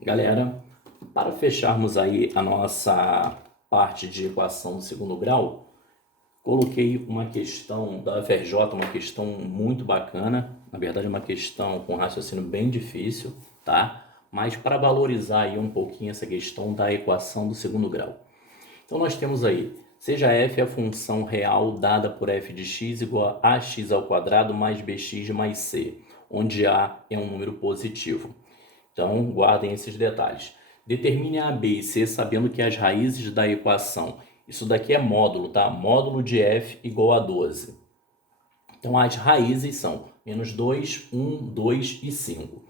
Galera, para fecharmos aí a nossa parte de equação do segundo grau, coloquei uma questão da UFRJ, uma questão muito bacana, na verdade uma questão com raciocínio bem difícil, tá? Mas para valorizar aí um pouquinho essa questão da equação do segundo grau. Então nós temos aí, seja f a função real dada por f de x igual a ax ao quadrado mais bx mais c, onde a é um número positivo. Então, guardem esses detalhes. Determine a, b e c sabendo que as raízes da equação, isso daqui é módulo, tá? Módulo de f igual a 12. Então, as raízes são menos 2, 1, 2 e 5.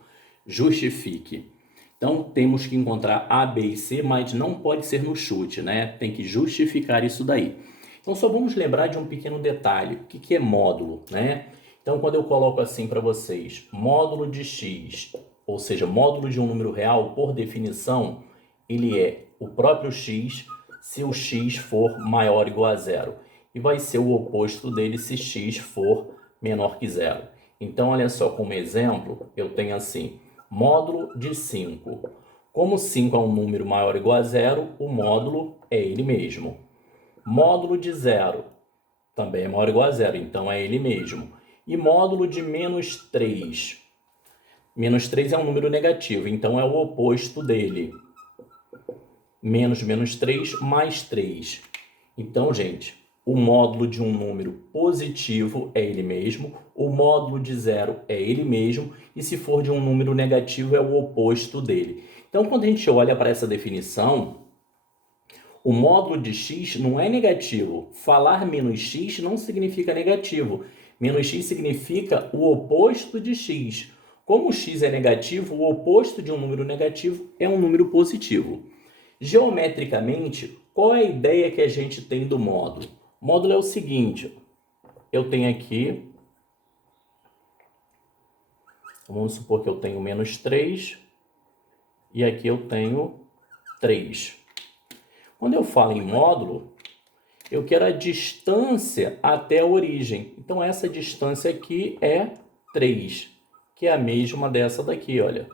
Justifique. Então, temos que encontrar a, b e c, mas não pode ser no chute, né? Tem que justificar isso daí. Então, só vamos lembrar de um pequeno detalhe. O que é módulo, né? Então, quando eu coloco assim para vocês, módulo de x, ou seja, módulo de um número real, por definição, ele é o próprio x se o x for maior ou igual a zero. E vai ser o oposto dele se x for menor que zero. Então, olha só, como exemplo, eu tenho assim, módulo de 5. Como 5 é um número maior ou igual a zero, o módulo é ele mesmo. Módulo de zero também é maior ou igual a zero, então é ele mesmo. E módulo de menos 3. Menos 3 é um número negativo, então é o oposto dele. Menos 3 mais 3. Então, gente, o módulo de um número positivo é ele mesmo, o módulo de zero é ele mesmo, e se for de um número negativo é o oposto dele. Então, quando a gente olha para essa definição, o módulo de x não é negativo. Falar menos x não significa negativo. Menos x significa o oposto de x. Como x é negativo, o oposto de um número negativo é um número positivo. Geometricamente, qual é a ideia que a gente tem do módulo? O módulo é o seguinte, eu tenho aqui, vamos supor que eu tenho menos 3 e aqui eu tenho 3. Quando eu falo em módulo, eu quero a distância até a origem. Então, essa distância aqui é 3, que é a mesma dessa daqui, olha.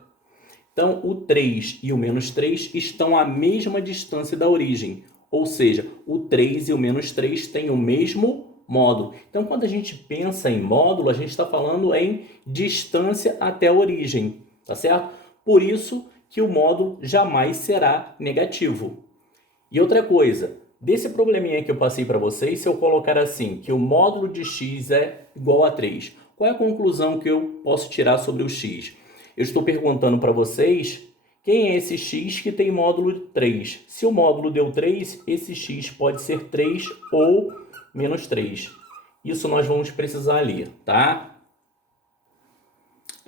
Então, o 3 e o menos 3 estão à mesma distância da origem. Ou seja, o 3 e o menos 3 têm o mesmo módulo. Então, quando a gente pensa em módulo, a gente está falando em distância até a origem, tá certo? Por isso que o módulo jamais será negativo. E outra coisa, desse probleminha que eu passei para vocês, se eu colocar assim, que o módulo de x é igual a 3, qual é a conclusão que eu posso tirar sobre o x? Eu estou perguntando para vocês quem é esse x que tem módulo 3. Se o módulo deu 3, esse x pode ser 3 ou menos 3. Isso nós vamos precisar ali, tá?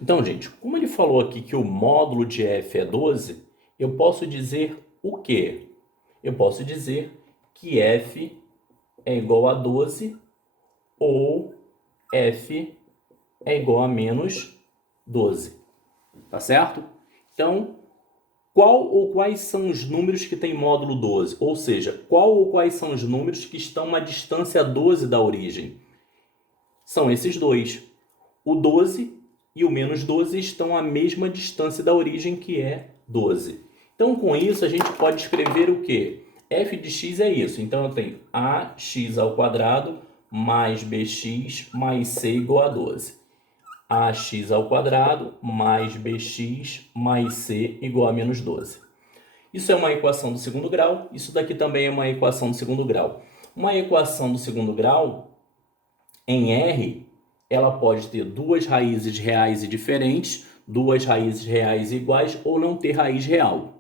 Então, gente, como ele falou aqui que o módulo de f é 12, eu posso dizer o quê? Eu posso dizer que f é igual a 12 ou f é igual a menos 12, tá certo? Então, qual ou quais são os números que têm módulo 12? Ou seja, qual ou quais são os números que estão a distância 12 da origem? São esses dois. O 12 e o menos 12 estão à mesma distância da origem, que é 12. Então, com isso, a gente pode escrever o quê? F de x é isso. Então, eu tenho ax ao quadrado mais bx mais c igual a 12. Ax ao quadrado mais bx mais c igual a menos 12. Isso é uma equação do segundo grau. Isso daqui também é uma equação do segundo grau. Uma equação do segundo grau, em R, ela pode ter duas raízes reais e diferentes, duas raízes reais iguais ou não ter raiz real.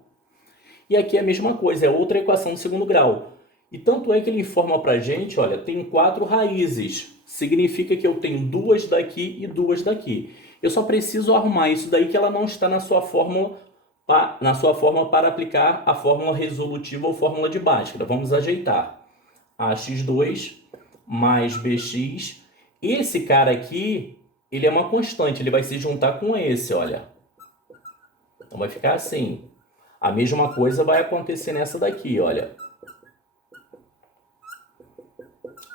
E aqui é a mesma coisa, é outra equação do segundo grau. E tanto é que ele informa para a gente, olha, tem 4 raízes. Significa que eu tenho duas daqui e duas daqui. Eu só preciso arrumar isso daí que ela não está na sua fórmula para aplicar a fórmula resolutiva ou fórmula de Bhaskara. Vamos ajeitar. Ax2 mais bx. Esse cara aqui, ele é uma constante, ele vai se juntar com esse, olha. Então vai ficar assim. A mesma coisa vai acontecer nessa daqui, olha.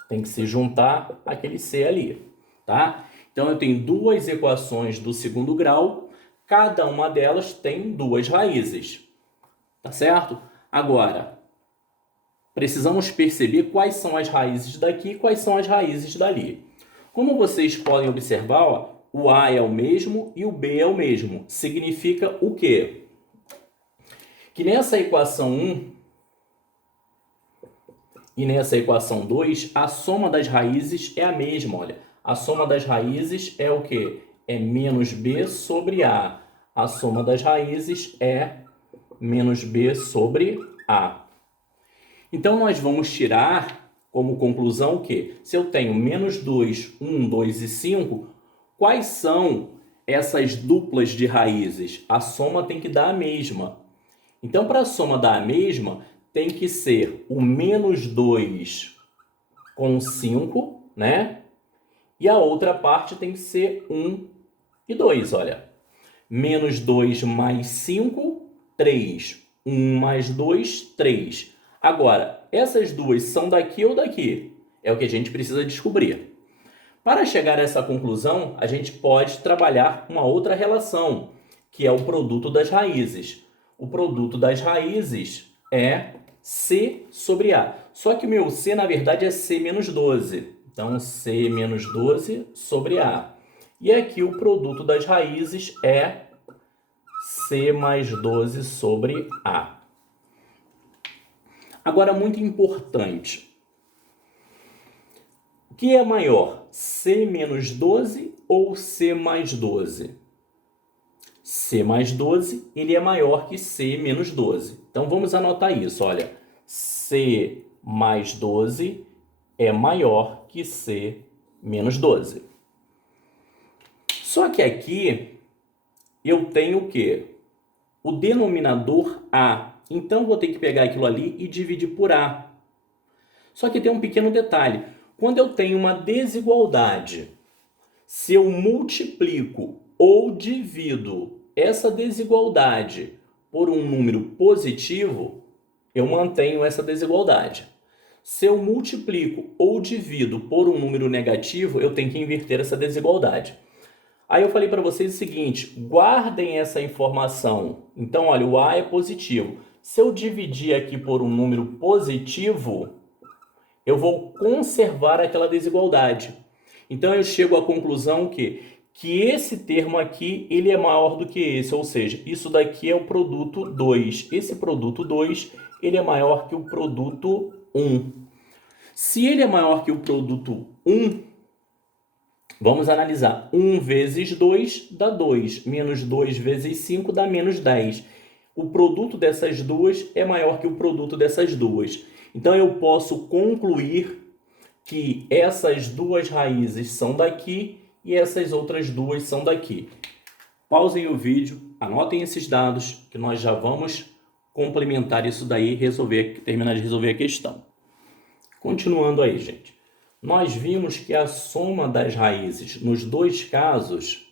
Tem que se juntar aquele C ali, tá? Então eu tenho duas equações do segundo grau. cada uma delas tem duas raízes. Tá certo? Agora, precisamos perceber quais são as raízes daqui e quais são as raízes dali. Como vocês podem observar, ó, o A é o mesmo e o B é o mesmo. Significa o quê? Que nessa equação 1 e nessa equação 2, a soma das raízes é a mesma. Olha, a soma das raízes é o quê? É menos B sobre A. A soma das raízes é menos B sobre A. Então, nós vamos tirar como conclusão o quê? Se eu tenho menos 2, 1, 2 e 5, quais são essas duplas de raízes? A soma tem que dar a mesma. Então, para a soma dar a mesma, tem que ser o menos 2 com 5, né? E a outra parte tem que ser 1 e 2, olha. Menos 2 mais 5, 3. 1 mais 2, 3. Agora, essas duas são daqui ou daqui? É o que a gente precisa descobrir. Para chegar a essa conclusão, a gente pode trabalhar uma outra relação, que é o produto das raízes. O produto das raízes é C sobre A. Só que o meu C, na verdade, é C menos 12. Então, C menos 12 sobre A. E aqui o produto das raízes é C mais 12 sobre A. Agora, muito importante. O que é maior? C menos 12 ou C mais 12? C mais 12, ele é maior que C menos 12. Então, vamos anotar isso. Olha, C mais 12 é maior que C menos 12. Só que aqui eu tenho o quê? O denominador A. Então, vou ter que pegar aquilo ali e dividir por A. Só que tem um pequeno detalhe. Quando eu tenho uma desigualdade, se eu multiplico ou divido essa desigualdade por um número positivo, eu mantenho essa desigualdade. Se eu multiplico ou divido por um número negativo, eu tenho que inverter essa desigualdade. Aí eu falei para vocês o seguinte, guardem essa informação. Então, olha, o A é positivo. Se eu dividir aqui por um número positivo, eu vou conservar aquela desigualdade. Então, eu chego à conclusão que esse termo aqui ele é maior do que esse, ou seja, isso daqui é o produto 2. Esse produto 2 ele é maior que o produto 1. Se ele é maior que o produto 1, vamos analisar. 1 vezes 2 dá 2. Menos 2 vezes 5 dá menos 10. O produto dessas duas é maior que o produto dessas duas. Então, eu posso concluir que essas duas raízes são daqui e essas outras duas são daqui. Pausem o vídeo, anotem esses dados, que nós já vamos complementar isso daí e terminar de resolver a questão. Continuando aí, gente. Nós vimos que a soma das raízes nos dois casos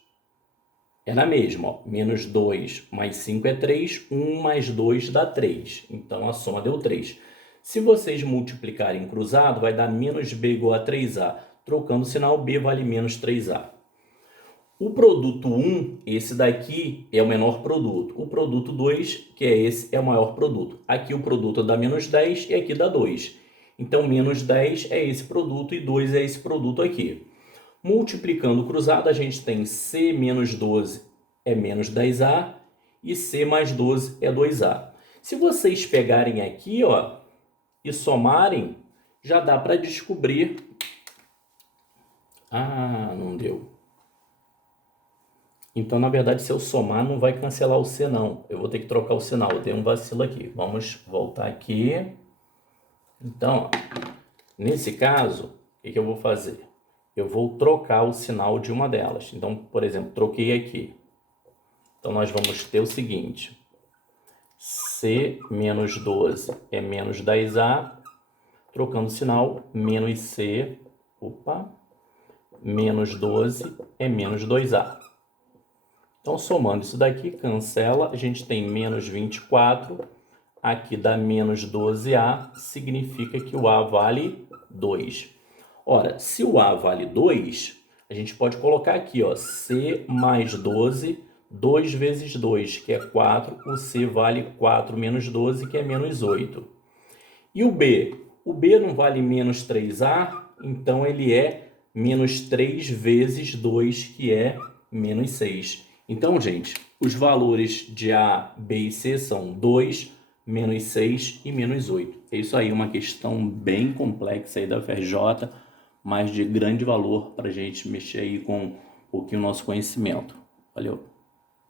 era a mesma. Ó. Menos 2 mais 5 é 3, 1 mais 2 dá 3. Então, a soma deu 3. Se vocês multiplicarem cruzado, vai dar menos B igual a 3A. Trocando o sinal, B vale menos 3A. O produto 1, esse daqui, é o menor produto. O produto 2, que é esse, é o maior produto. Aqui o produto dá menos 10 e aqui dá 2. Então, menos 10 é esse produto e 2 é esse produto aqui. Multiplicando cruzado, a gente tem C menos 12 é menos 10A e C mais 12 é 2A. Se vocês pegarem aqui, ó, e somarem, já dá para descobrir... Ah, não deu. Então, na verdade, se eu somar, não vai cancelar o C, não. Eu vou ter que trocar o sinal. Eu tenho um vacilo aqui. Vamos voltar aqui. Então, ó, nesse caso, o que eu vou fazer? Eu vou trocar o sinal de uma delas. Então, por exemplo, troquei aqui. Então, nós vamos ter o seguinte. C menos 12 é menos 10A. Trocando o sinal, menos C, menos 12 é menos 2A. Então, somando isso daqui, cancela, a gente tem menos 24, aqui dá menos 12A, significa que o A vale 2. Ora, se o A vale 2, a gente pode colocar aqui, ó, C mais 12 2 vezes 2, que é 4. O C vale 4 menos 12, que é menos 8. E o B? O B não vale menos 3A, então ele é menos 3 vezes 2, que é menos 6. Então, gente, os valores de A, B e C são 2, menos 6 e menos 8. É isso aí, uma questão bem complexa aí da FRJ, mas de grande valor para a gente mexer aí com um pouquinho o nosso conhecimento. Valeu!